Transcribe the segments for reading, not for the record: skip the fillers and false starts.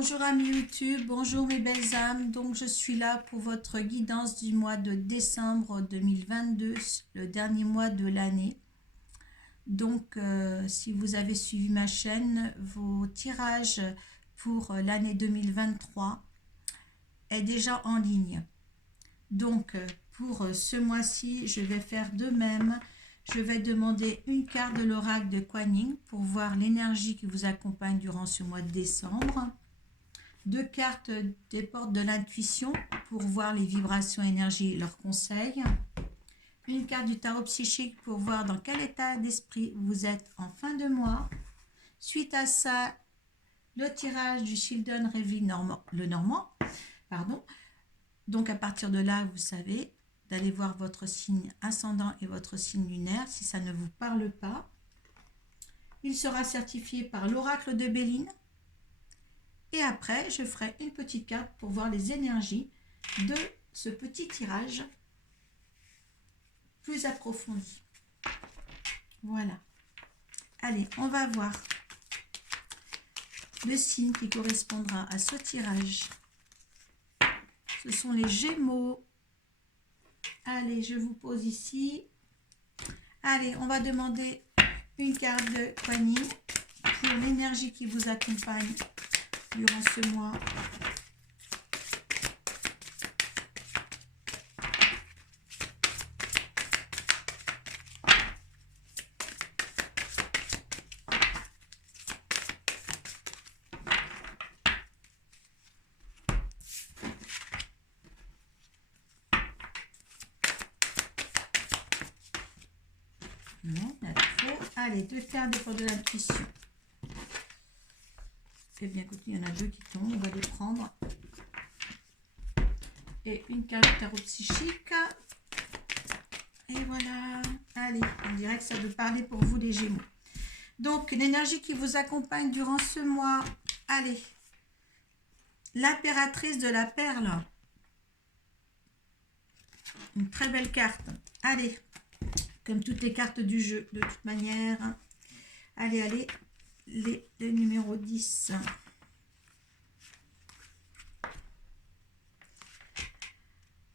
Bonjour amis YouTube, bonjour mes belles âmes. Donc je suis là pour votre guidance du mois de décembre 2022, le dernier mois de l'année. Donc si vous avez suivi ma chaîne, vos tirages pour l'année 2023 est déjà en ligne. Donc pour ce mois-ci, je vais faire de même. Je vais demander une carte de l'oracle de Kuan Yin pour voir l'énergie qui vous accompagne durant ce mois de décembre. Deux cartes des portes de l'intuition pour voir les vibrations énergie et leurs conseils. Une carte du tarot psychique pour voir dans quel état d'esprit vous êtes en fin de mois. Suite à ça, le tirage du Children Reveal Normand. Donc à partir de là, vous savez d'aller voir votre signe ascendant et votre signe lunaire si ça ne vous parle pas. Il sera certifié par l'oracle de Béline. Et après, je ferai une petite carte pour voir les énergies de ce petit tirage plus approfondi. Voilà. Allez, on va voir le signe qui correspondra à ce tirage. Ce sont les Gémeaux. Allez, je vous pose ici. Allez, on va demander une carte de Kuan Yin pour l'énergie qui vous accompagne durant ce mois. Non, il y a trop. Allez, deux cartes pour de l'intuition. Eh bien, écoutez, il y en a deux qui tombent, on va les prendre. Et une carte de tarot psychique. Et voilà. Allez, on dirait que ça veut parler pour vous les Gémeaux. Donc, l'énergie qui vous accompagne durant ce mois. Allez. L'impératrice de la perle. Une très belle carte. Allez. Comme toutes les cartes du jeu, de toute manière. Allez, allez. Le numéro 10.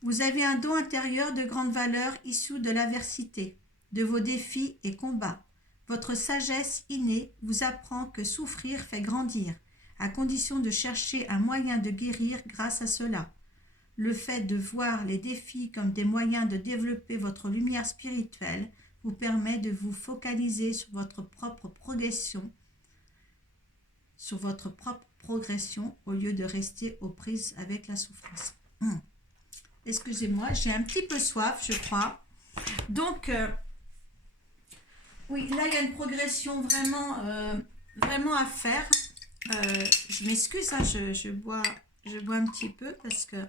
Vous avez un don intérieur de grande valeur issu de l'adversité, de vos défis et combats. Votre sagesse innée vous apprend que souffrir fait grandir, à condition de chercher un moyen de guérir grâce à cela. Le fait de voir les défis comme des moyens de développer votre lumière spirituelle vous permet de vous focaliser sur votre propre progression au lieu de rester aux prises avec la souffrance. Excusez-moi, j'ai un petit peu soif, je crois. Donc, oui, là, il y a une progression vraiment à faire. Je m'excuse, hein, je bois un petit peu parce que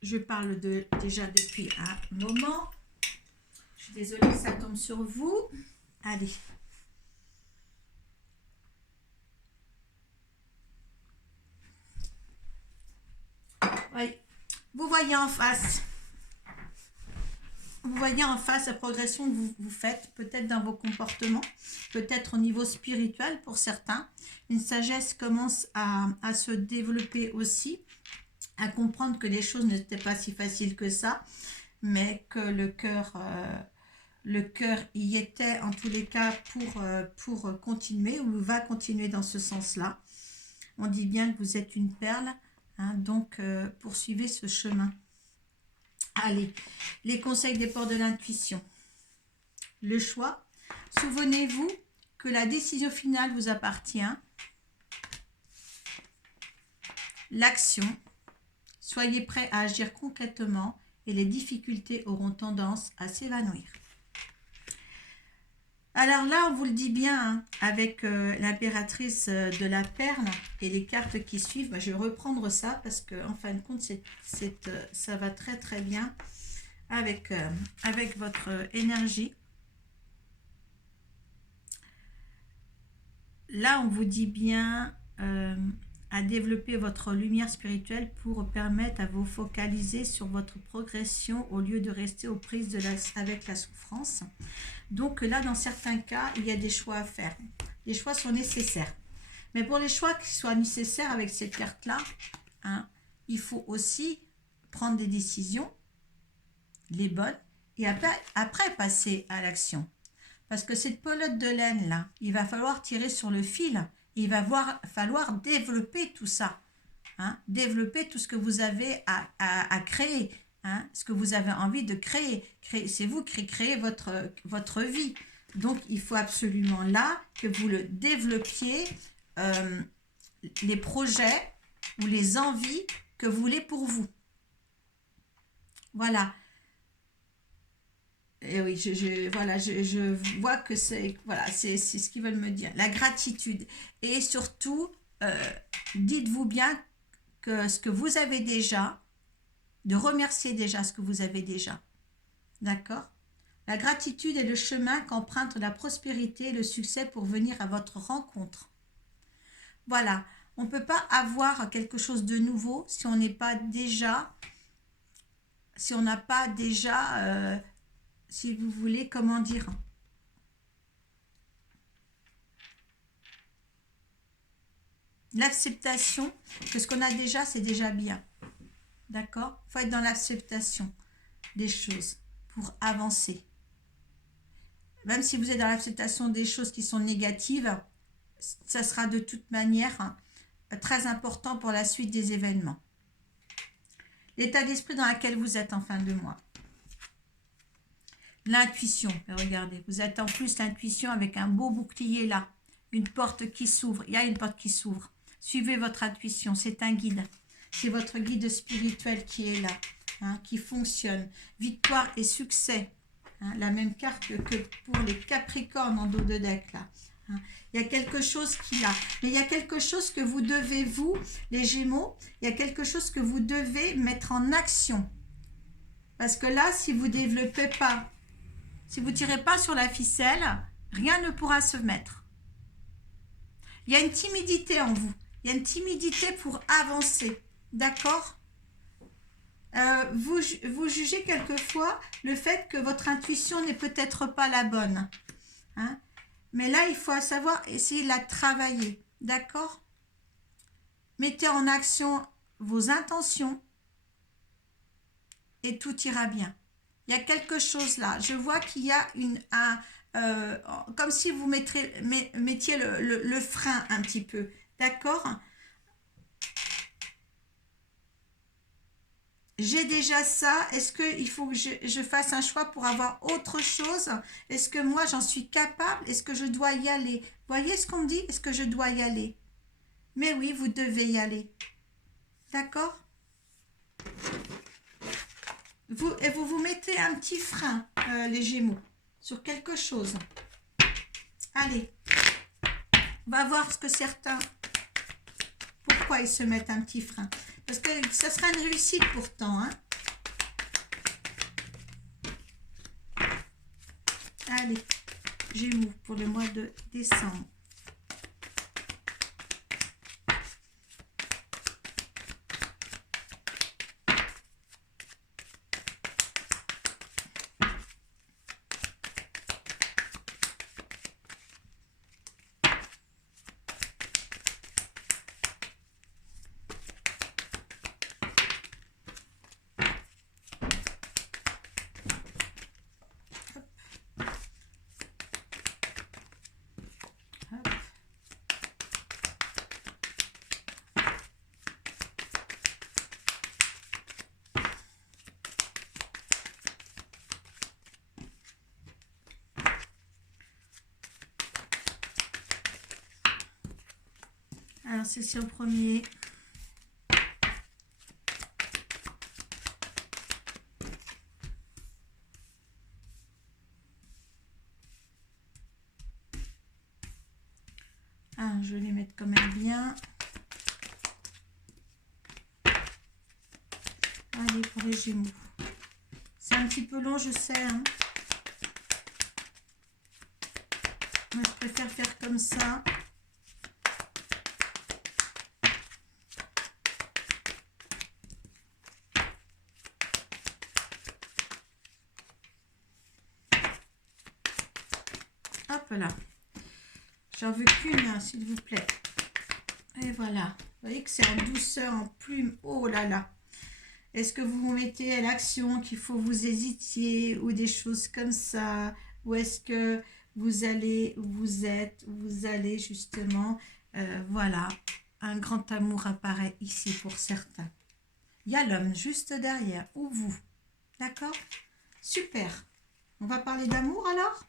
je parle déjà depuis un moment. Je suis désolée que ça tombe sur vous. Allez. Oui, vous voyez en face la progression que vous faites, peut-être dans vos comportements, peut-être au niveau spirituel pour certains. Une sagesse commence à se développer aussi, à comprendre que les choses n'étaient pas si faciles que ça, mais que le cœur y était en tous les cas pour continuer, ou va continuer dans ce sens-là. On dit bien que vous êtes une perle. Donc, poursuivez ce chemin. Allez, les conseils des portes de l'intuition. Le choix. Souvenez-vous que la décision finale vous appartient. L'action. Soyez prêt à agir concrètement et les difficultés auront tendance à s'évanouir. Alors là, on vous le dit bien, avec l'impératrice de la perle et les cartes qui suivent, je vais reprendre ça parce qu'en fin de compte, ça va très très bien avec votre énergie. Là, on vous dit bien à développer votre lumière spirituelle pour permettre à vous focaliser sur votre progression au lieu de rester aux prises avec la souffrance. Donc là, dans certains cas, il y a des choix à faire. Les choix sont nécessaires. Mais pour les choix qui soient nécessaires avec cette carte-là, hein, il faut aussi prendre des décisions, les bonnes, et après passer à l'action. Parce que cette pelote de laine là, il va falloir tirer sur le fil, et il va falloir développer tout ça, hein, développer tout ce que vous avez à créer, hein, ce que vous avez envie de créer. C'est vous qui créez votre vie. Donc il faut absolument là que vous le développiez, les projets ou les envies que vous voulez pour vous. Voilà. Et oui, je vois que c'est ce qu'ils veulent me dire. La gratitude. Et surtout, dites-vous bien que ce que vous avez déjà, de remercier déjà ce que vous avez déjà. D'accord? La gratitude est le chemin qu'emprunte la prospérité et le succès pour venir à votre rencontre. Voilà. On ne peut pas avoir quelque chose de nouveau si on n'est pas déjà, si on n'a pas déjà, si vous voulez, comment dire, l'acceptation que ce qu'on a déjà, c'est déjà bien. D'accord? Il faut être dans l'acceptation des choses pour avancer. Même si vous êtes dans l'acceptation des choses qui sont négatives, ça sera de toute manière très important pour la suite des événements. L'état d'esprit dans lequel vous êtes en fin de mois. L'intuition, regardez, vous êtes en plus l'intuition avec un beau bouclier là, une porte qui s'ouvre, il y a une porte qui s'ouvre. Suivez votre intuition, c'est un guide, c'est votre guide spirituel qui est là, hein, qui fonctionne. Victoire et succès, hein, la même carte que pour les Capricornes en dos de deck là. Hein. Il y a quelque chose qui là, mais il y a quelque chose que vous devez, vous, les Gémeaux, il y a quelque chose que vous devez mettre en action. Parce que là, si vous ne développez pas, si vous ne tirez pas sur la ficelle, rien ne pourra se mettre. Il y a une timidité en vous. Il y a une timidité pour avancer. D'accord ? Vous jugez quelquefois le fait que votre intuition n'est peut-être pas la bonne. Hein ? Mais là, il faut savoir essayer de la travailler. D'accord ? Mettez en action vos intentions et tout ira bien. Il y a quelque chose là. Je vois qu'il y a comme si vous mettiez le frein un petit peu. D'accord ? J'ai déjà ça. Est-ce qu'il faut que je fasse un choix pour avoir autre chose? Est-ce que moi, j'en suis capable? Est-ce que je dois y aller? Voyez ce qu'on me dit? Est-ce que je dois y aller? Mais oui, vous devez y aller. D'accord? Vous mettez un petit frein, les Gémeaux, sur quelque chose. Allez, on va voir ce que certains... Pourquoi ils se mettent un petit frein? Parce que ça sera une réussite pourtant. Hein? Allez, Gémeaux pour le mois de décembre. Alors, c'est au premier. Ah, je vais les mettre quand même bien. Allez, pour les Gémeaux. C'est un petit peu long, je sais. Hein. Moi, je préfère faire comme ça. Hop là. J'en veux qu'une, s'il vous plaît. Et voilà. Vous voyez que c'est en douceur, en plume. Oh là là. Est-ce que vous vous mettez à l'action, qu'il faut vous hésitiez ou des choses comme ça? Ou est-ce que vous allez, vous allez justement, voilà, un grand amour apparaît ici pour certains. Il y a l'homme juste derrière, ou vous. D'accord? Super. On va parler d'amour alors?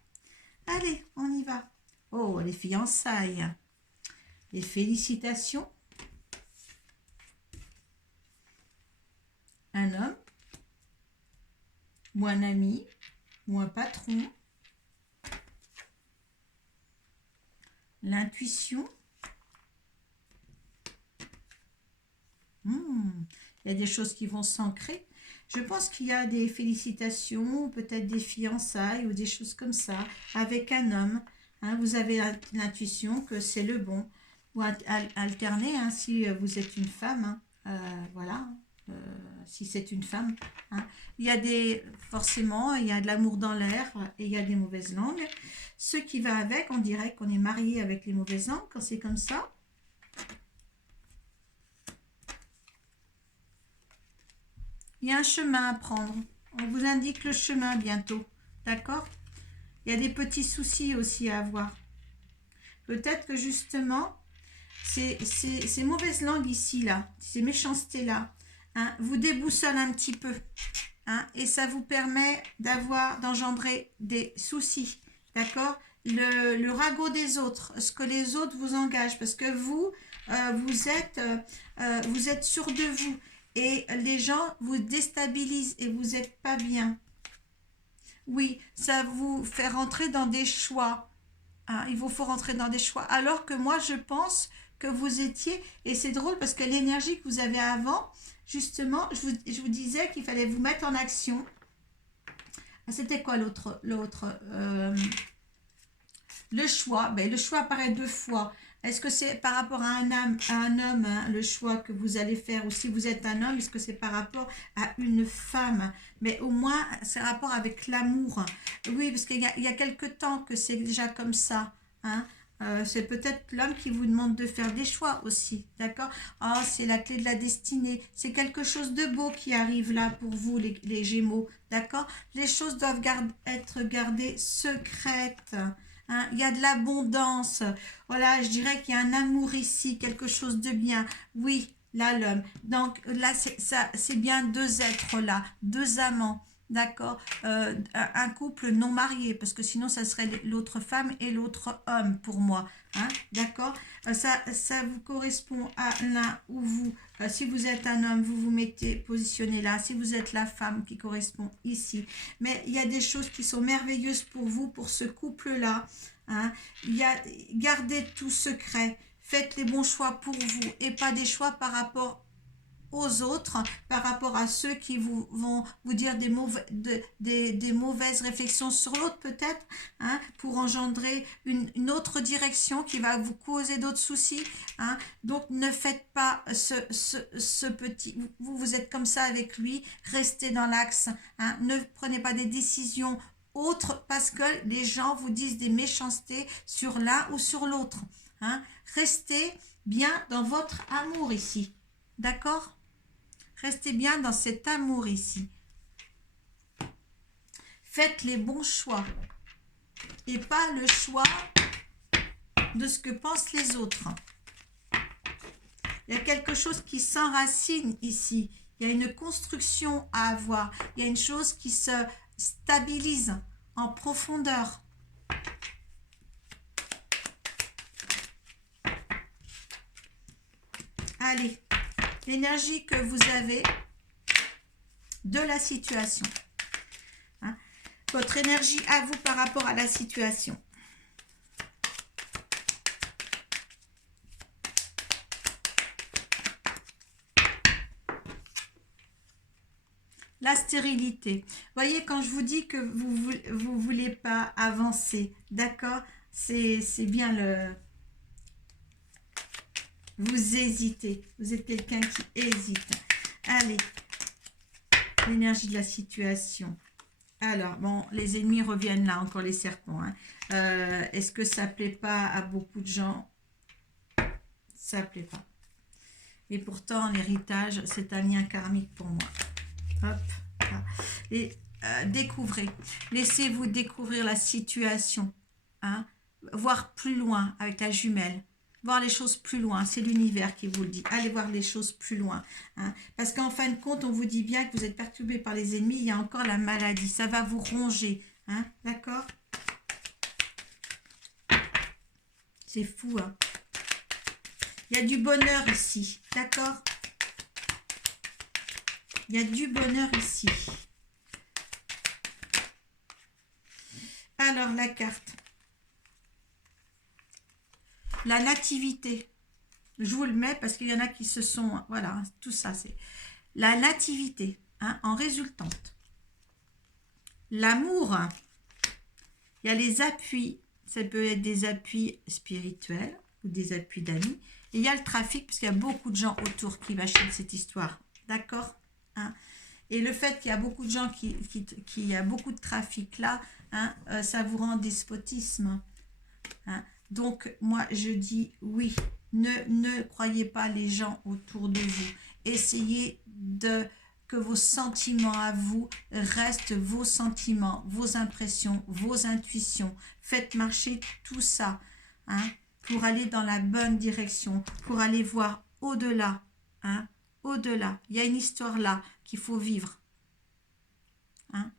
Allez, on y va. Oh, les fiançailles. Les félicitations. Un homme, ou un ami, ou un patron. L'intuition. Il y a des choses qui vont s'ancrer. Je pense qu'il y a des félicitations, peut-être des fiançailles ou des choses comme ça, avec un homme. Hein, vous avez l'intuition que c'est le bon. Ou alterner, hein, si vous êtes une femme. Hein, voilà. Si c'est une femme. Hein. Il y a forcément, il y a de l'amour dans l'air et il y a des mauvaises langues. Ce qui va avec, on dirait qu'on est marié avec les mauvaises langues quand c'est comme ça. Il y a un chemin à prendre. On vous indique le chemin bientôt. D'accord? Il y a des petits soucis aussi à avoir. Peut-être que justement, ces mauvaises langues ici, là, ces méchancetés-là, hein, vous déboussolent un petit peu. Hein, et ça vous permet d'engendrer des soucis. D'accord? Le ragot des autres, ce que les autres vous engagent. Parce que vous, vous êtes sûr de vous. Et les gens vous déstabilisent et vous n'êtes pas bien. Oui, ça vous fait rentrer dans des choix. Hein, il vous faut rentrer dans des choix. Alors que moi, je pense que vous étiez, et c'est drôle parce que l'énergie que vous avez avant, justement, je vous disais qu'il fallait vous mettre en action. C'était quoi l'autre le choix. Ben, le choix apparaît 2 fois. Est-ce que c'est par rapport à un homme, hein, le choix que vous allez faire, ou si vous êtes un homme, est-ce que c'est par rapport à une femme? Mais au moins, c'est rapport avec l'amour. Oui, parce qu'il y a quelque temps que c'est déjà comme ça. Hein. C'est peut-être l'homme qui vous demande de faire des choix aussi, d'accord? Ah, c'est la clé de la destinée. C'est quelque chose de beau qui arrive là pour vous, les Gémeaux, d'accord? Les choses doivent être gardées secrètes. Hein, il y a de l'abondance. Voilà, je dirais qu'il y a un amour ici, quelque chose de bien. Oui, là, l'homme. Donc là, c'est bien 2 êtres là, 2 amants. D'accord, un couple non marié, parce que sinon ça serait l'autre femme et l'autre homme pour moi. Hein, d'accord, ça vous correspond à l'un ou vous. Si vous êtes un homme, vous vous mettez positionné là. Si vous êtes la femme qui correspond ici. Mais il y a des choses qui sont merveilleuses pour vous, pour ce couple-là. Hein. Gardez tout secret. Faites les bons choix pour vous et pas des choix par rapport aux autres, par rapport à ceux qui vont vous dire des mauvaises réflexions sur l'autre peut-être, hein, pour engendrer une autre direction qui va vous causer d'autres soucis. Hein. Donc ne faites pas ce petit... Vous êtes comme ça avec lui, restez dans l'axe. Hein. Ne prenez pas des décisions autres parce que les gens vous disent des méchancetés sur l'un ou sur l'autre. Hein. Restez bien dans votre amour ici. D'accord? Restez bien dans cet amour ici. Faites les bons choix et pas le choix de ce que pensent les autres. Il y a quelque chose qui s'enracine ici. Il y a une construction à avoir. Il y a une chose qui se stabilise en profondeur. Allez, l'énergie que vous avez de la situation. Hein? Votre énergie à vous par rapport à la situation. La stérilité. Voyez, quand je vous dis que vous voulez pas avancer, d'accord? C'est bien le... Vous hésitez. Vous êtes quelqu'un qui hésite. Allez, l'énergie de la situation. Alors, bon, les ennemis reviennent là, encore les serpents. Hein. Est-ce que ça plaît pas à beaucoup de gens? Ça plaît pas. Et pourtant, l'héritage, c'est un lien karmique pour moi. Hop, là. Et découvrez. Laissez-vous découvrir la situation. Hein, voir plus loin avec la jumelle. Voir les choses plus loin. C'est l'univers qui vous le dit. Allez voir les choses plus loin. Hein, parce qu'en fin de compte, on vous dit bien que vous êtes perturbé par les ennemis. Il y a encore la maladie. Ça va vous ronger. Hein, d'accord? C'est fou, hein? Il y a du bonheur ici, d'accord? Il y a du bonheur ici. Alors, la carte. La nativité. Je vous le mets parce qu'il y en a qui se sont... Voilà, tout ça, c'est... La nativité, hein, en résultante. L'amour. Il y a les appuis. Ça peut être des appuis spirituels ou des appuis d'amis. Et il y a le trafic, parce qu'il y a beaucoup de gens autour qui m'achètent cette histoire. D'accord, hein? Et le fait qu'il y a beaucoup de gens qui y a beaucoup de trafic là, hein, ça vous rend despotisme. Hein? Donc, moi, je dis oui. Ne croyez pas les gens autour de vous. Essayez que vos sentiments à vous restent vos sentiments, vos impressions, vos intuitions. Faites marcher tout ça, hein, pour aller dans la bonne direction, pour aller voir au-delà, hein, au-delà. Il y a une histoire là qu'il faut vivre. Hein.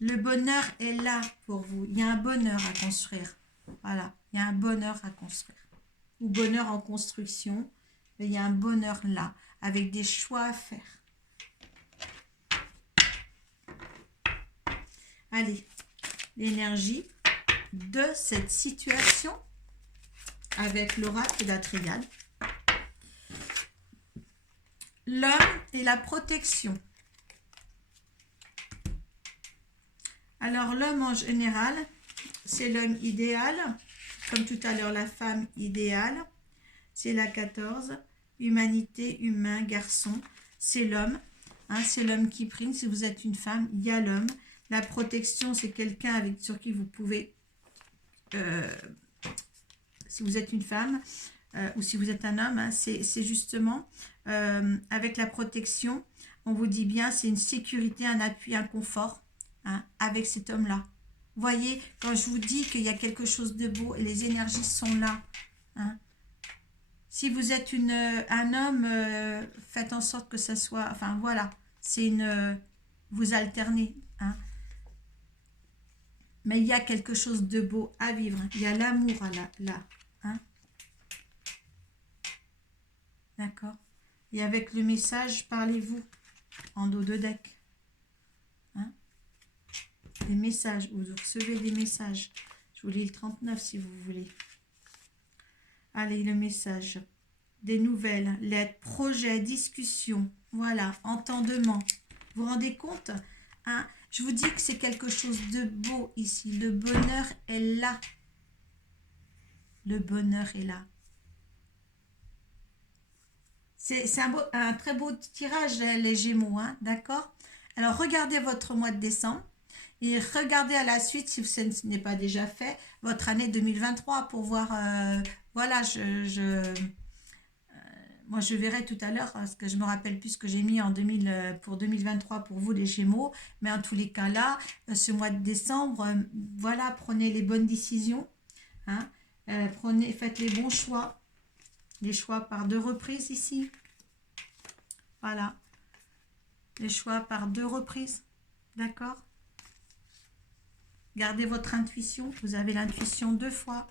Le bonheur est là pour vous. Il y a un bonheur à construire. Voilà, il y a un bonheur à construire. Ou bonheur en construction, mais il y a un bonheur là, avec des choix à faire. Allez, l'énergie de cette situation avec l'oracle d'Atriade. L'homme et la protection. Alors, l'homme en général, c'est l'homme idéal. Comme tout à l'heure, la femme idéale. C'est la 14. Humanité, humain, garçon. C'est l'homme. Hein, c'est l'homme qui prime. Si vous êtes une femme, il y a l'homme. La protection, c'est quelqu'un sur qui vous pouvez... si vous êtes une femme ou si vous êtes un homme, hein, c'est justement avec la protection, on vous dit bien, c'est une sécurité, un appui, un confort, hein, avec cet homme-là. Voyez, quand je vous dis qu'il y a quelque chose de beau et les énergies sont là, hein. Si vous êtes un homme, faites en sorte que ça soit, enfin voilà, c'est vous alternez, hein. Mais il y a quelque chose de beau à vivre. Il y a l'amour là. Hein. D'accord. Et avec le message, parlez-vous en dos de deck. Hein. Des messages. Vous recevez des messages. Je vous lis le 39 si vous voulez. Allez, le message. Des nouvelles, lettres, projets, discussions. Voilà, entendement. Vous vous rendez compte, hein? Je vous dis que c'est quelque chose de beau ici. Le bonheur est là. Le bonheur est là. C'est un très beau tirage, les Gémeaux, hein, d'accord? Alors, regardez votre mois de décembre et regardez à la suite, si ce n'est pas déjà fait, votre année 2023 pour voir, voilà, moi, je verrai tout à l'heure, parce que je me rappelle plus ce que j'ai mis pour 2023 pour vous, les Gémeaux. Mais en tous les cas, là, ce mois de décembre, voilà, prenez les bonnes décisions. Hein, faites les bons choix. Les choix par 2 reprises ici. Voilà. Les choix par 2 reprises. D'accord? Gardez votre intuition. Vous avez l'intuition 2 fois.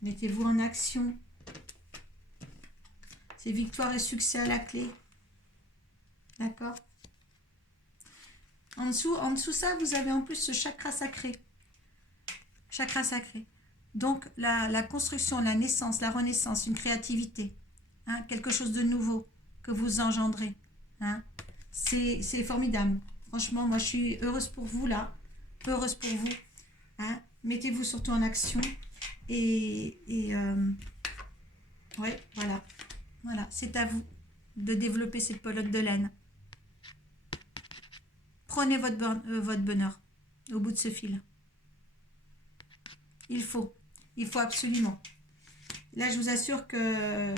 Mettez-vous en action. C'est victoire et succès à la clé. D'accord? En dessous ça, vous avez en plus ce chakra sacré. Chakra sacré. Donc, la construction, la naissance, la renaissance, une créativité. Hein, quelque chose de nouveau que vous engendrez. Hein. C'est formidable. Franchement, moi, je suis heureuse pour vous, là. Heureuse pour vous. Hein. Mettez-vous surtout en action. Ouais, voilà. Voilà, c'est à vous de développer cette pelote de laine. Prenez votre bonheur au bout de ce fil. Il faut. Il faut absolument. Là, je vous assure que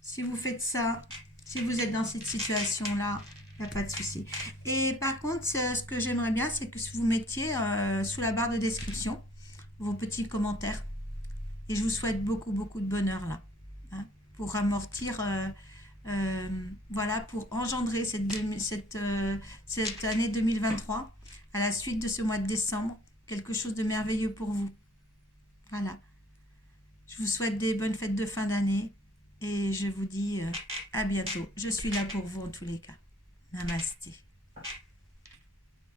si vous faites ça, si vous êtes dans cette situation-là, il n'y a pas de souci. Et par contre, ce que j'aimerais bien, c'est que vous mettiez sous la barre de description vos petits commentaires. Et je vous souhaite beaucoup, beaucoup de bonheur là, hein, pour amortir, voilà, pour engendrer cette année 2023, à la suite de ce mois de décembre, quelque chose de merveilleux pour vous. Voilà. Je vous souhaite des bonnes fêtes de fin d'année et je vous dis à bientôt. Je suis là pour vous en tous les cas. Namasté.